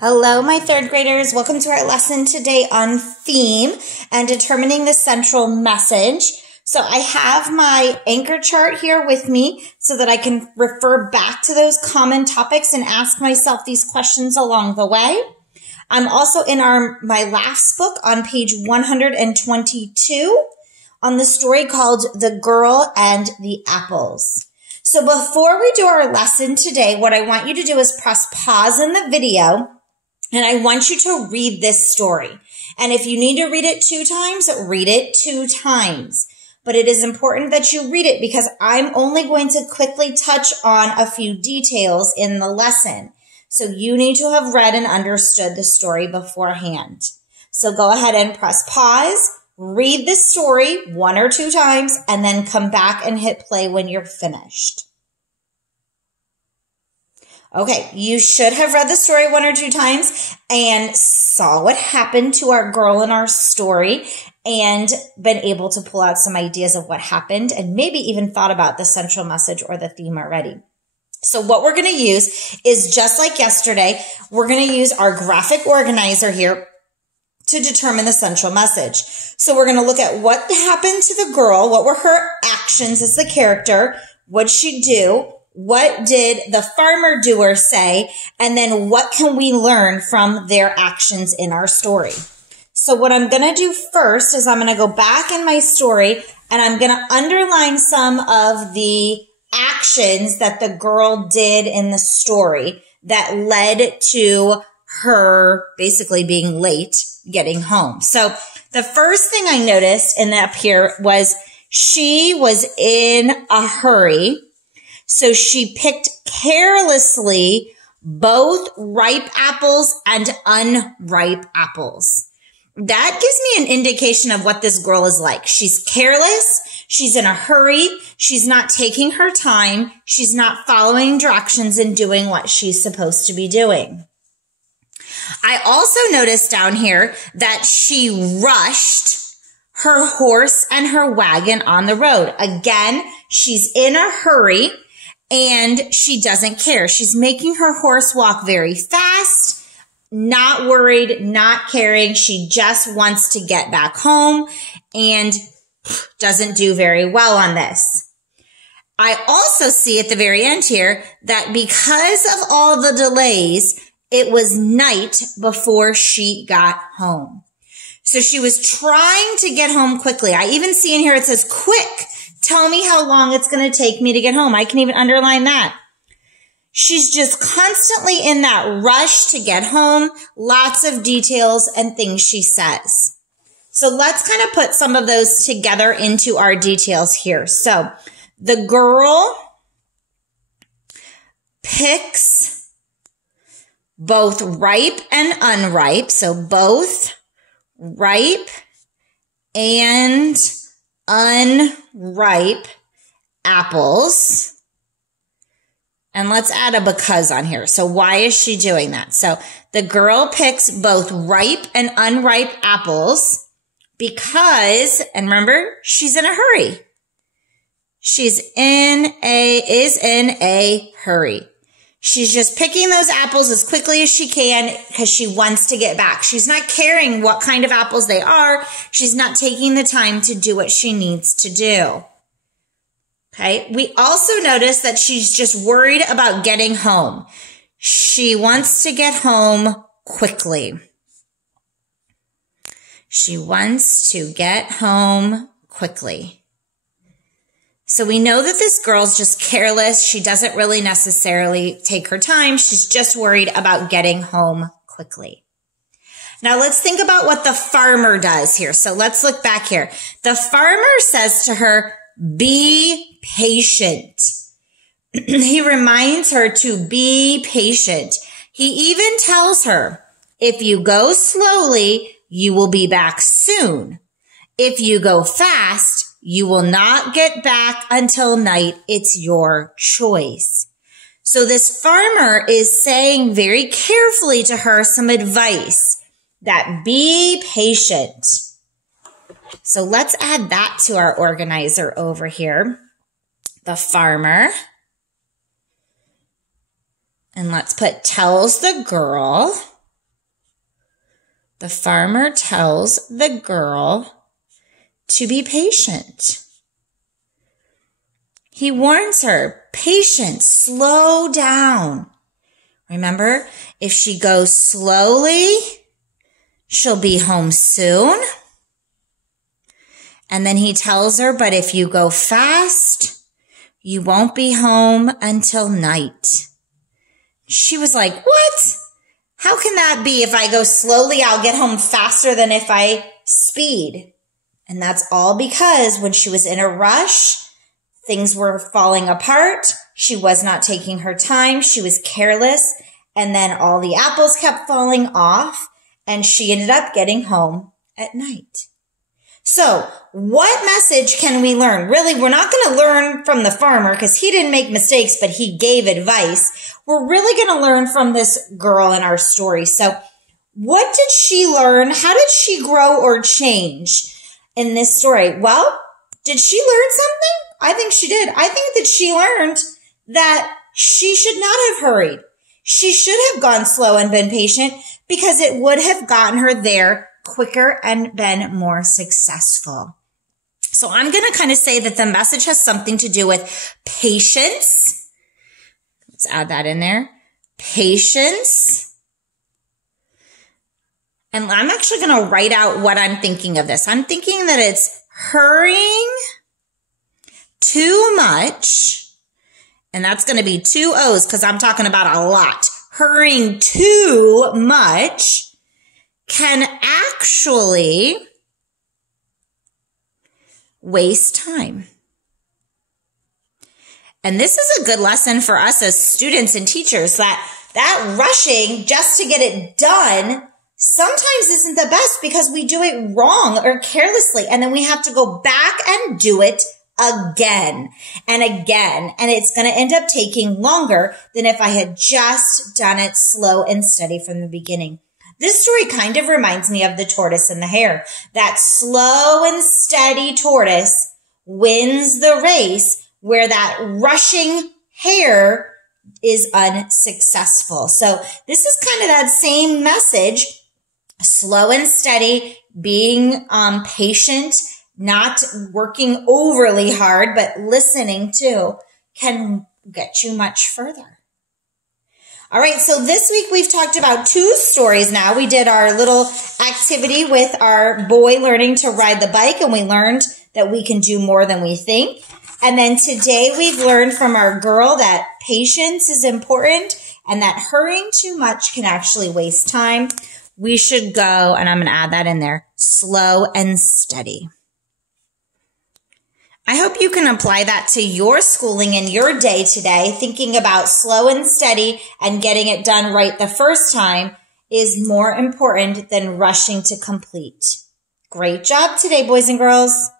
Hello, my third graders. Welcome to our lesson today on theme and determining the central message. So I have my anchor chart here with me so that I can refer back to those common topics and ask myself these questions along the way. I'm also in my LAFS book on page 122 on the story called The Girl and the Apples. So before we do our lesson today, what I want you to do is press pause in the video. And I want you to read this story. And if you need to read it 2 times, read it 2 times. But it is important that you read it because I'm only going to quickly touch on a few details in the lesson. So you need to have read and understood the story beforehand. So go ahead and press pause, read the story 1 or 2 times, and then come back and hit play when you're finished. Okay, you should have read the story 1 or 2 times and saw what happened to our girl in our story and been able to pull out some ideas of what happened and maybe even thought about the central message or the theme already. So what we're going to use is just like yesterday, we're going to use our graphic organizer here to determine the central message. So we're going to look at what happened to the girl, what were her actions as the character, what'd she do, what did the farmer doer say? And then what can we learn from their actions in our story? So what I'm going to do first is I'm going to go back in my story and I'm going to underline some of the actions that the girl did in the story that led to her basically being late getting home. So the first thing I noticed up here was she was in a hurry. So she picked carelessly both ripe apples and unripe apples. That gives me an indication of what this girl is like. She's careless. She's in a hurry. She's not taking her time. She's not following directions and doing what she's supposed to be doing. I also noticed down here that she rushed her horse and her wagon on the road. Again, she's in a hurry. And she doesn't care. She's making her horse walk very fast, not worried, not caring. She just wants to get back home and doesn't do very well on this. I also see at the very end here that because of all the delays, it was night before she got home. So she was trying to get home quickly. I even see in here it says, quick. Tell me how long it's going to take me to get home. I can even underline that. She's just constantly in that rush to get home. Lots of details and things she says. So let's kind of put some of those together into our details here. So the girl picks both ripe and unripe. So both ripe and unripe apples. And let's add a because on here. So why is she doing that? So the girl picks both ripe and unripe apples because, and remember, she's in a hurry. Is in a hurry. She's just picking those apples as quickly as she can because she wants to get back. She's not caring what kind of apples they are. She's not taking the time to do what she needs to do. Okay. We also notice that she's just worried about getting home. She wants to get home quickly. She wants to get home quickly. So we know that this girl's just careless. She doesn't really necessarily take her time. She's just worried about getting home quickly. Now let's think about what the farmer does here. So let's look back here. The farmer says to her, be patient. He reminds her to be patient. He even tells her, if you go slowly, you will be back soon. If you go fast, you will not get back until night. It's your choice. So this farmer is saying very carefully to her some advice that be patient. So let's add that to our organizer over here. The farmer. And let's put tells the girl. The farmer tells the girl to be patient. He warns her, patience, slow down. Remember, if she goes slowly, she'll be home soon. And then he tells her, but if you go fast, you won't be home until night. She was like, what? How can that be? If I go slowly, I'll get home faster than if I speed. And that's all because when she was in a rush, things were falling apart. She was not taking her time. She was careless. And then all the apples kept falling off. And she ended up getting home at night. So what message can we learn? Really, we're not going to learn from the farmer because he didn't make mistakes, but he gave advice. We're really going to learn from this girl in our story. So what did she learn? How did she grow or change in this story? Well, did she learn something? I think she did. I think that she learned that she should not have hurried. She should have gone slow and been patient because it would have gotten her there quicker and been more successful. So I'm going to kind of say that the message has something to do with patience. Let's add that in there. Patience. And I'm actually going to write out what I'm thinking of this. I'm thinking that it's hurrying too much. And that's going to be 2 O's because I'm talking about a lot. Hurrying too much can actually waste time. And this is a good lesson for us as students and teachers that rushing just to get it done sometimes isn't the best because we do it wrong or carelessly. And then we have to go back and do it again and again. And it's going to end up taking longer than if I had just done it slow and steady from the beginning. This story kind of reminds me of the tortoise and the hare. That slow and steady tortoise wins the race where that rushing hare is unsuccessful. So this is kind of that same message, slow and steady, being patient, not working overly hard, but listening too can get you much further. All right, so this week we've talked about 2 stories now. We did our little activity with our boy learning to ride the bike, and we learned that we can do more than we think. And then today we've learned from our girl that patience is important and that hurrying too much can actually waste time. We should go, and I'm going to add that in there, slow and steady. I hope you can apply that to your schooling and your day today. Thinking about slow and steady and getting it done right the first time is more important than rushing to complete. Great job today, boys and girls.